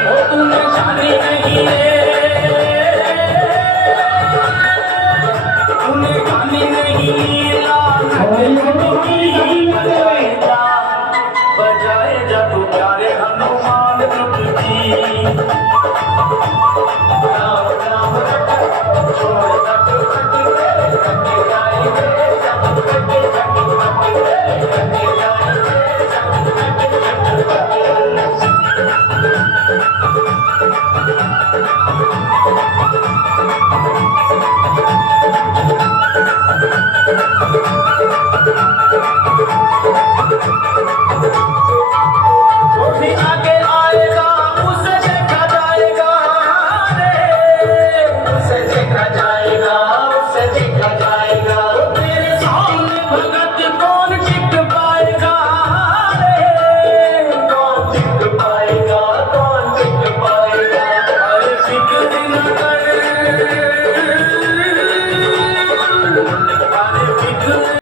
ओ तूने जानी नहीं रे, तूने जानी नहीं लीला, बजाए जा तू प्यारे हनुमान जुग जी। राम राम छोड़ तक कटे जाएंगे सब कटे कटे जाएंगे सब कटे।